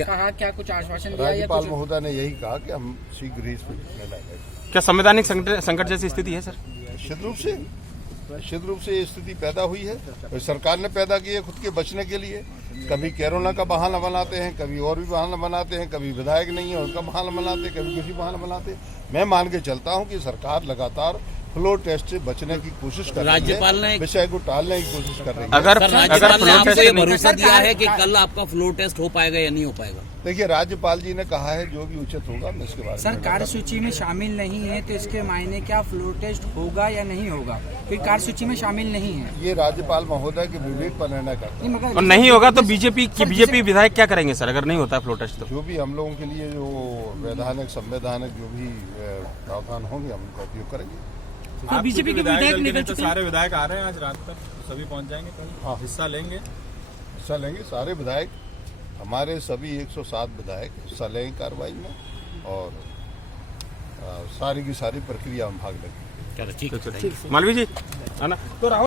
कहा, क्या कुछ आश्वासन दिया? राज्यपाल महोदय ने यही कहा कि हम शीघ्र ही इसमें निर्णय लेंगे। क्या संवैधानिक संकट जैसी स्थिति है सर? निश्चित रूप से ये स्थिति पैदा हुई है और सरकार ने पैदा की है खुद के बचने के लिए। कभी कोरोना का बहाना बनाते हैं, कभी और भी बहाना बनाते हैं, कभी विधायक नहीं है उसका बहाना बनाते हैं, कभी किसी बहाना बनाते हैं। मैं मान के चलता हूं कि सरकार लगातार फ्लोर टेस्ट से बचने की कोशिश कर रही है, राज्यपाल ने विषय को टालने की कोशिश कर रही है। अगर राज्यपाल ने आपको ये भरोसा दिया है कि कल आपका फ्लोर टेस्ट हो पाएगा या नहीं हो पाएगा? देखिए, राज्यपाल जी ने कहा है जो भी उचित होगा मैं इसके बारे में। सर, कार्यसूची में शामिल नहीं है तो इसके मायने क्या फ्लोर टेस्ट होगा या नहीं होगा? क्योंकि कार्यसूची में शामिल नहीं है। ये राज्यपाल महोदय के विवेक पर निर्णय करता है। और नहीं होगा तो बीजेपी विधायक क्या करेंगे सर अगर नहीं होता है फ्लोर टेस्ट? तो जो भी हम लोगों के लिए जो वैधानिक संवैधानिक जो भी प्रावधान होंगे हम उनका उपयोग करेंगे। तो बीजेपी के विधायक निकल तो सारे विधायक आ रहे हैं आज रात तक, सभी पहुंच जाएंगे कल? हाँ, हिस्सा लेंगे सारे विधायक, हमारे सभी 107 विधायक हिस्सा लेंगे कार्रवाई में और सारी की सारी प्रक्रिया में भाग लेंगे। चलो ठीक है। मालवीय जी है ना? तो राहुल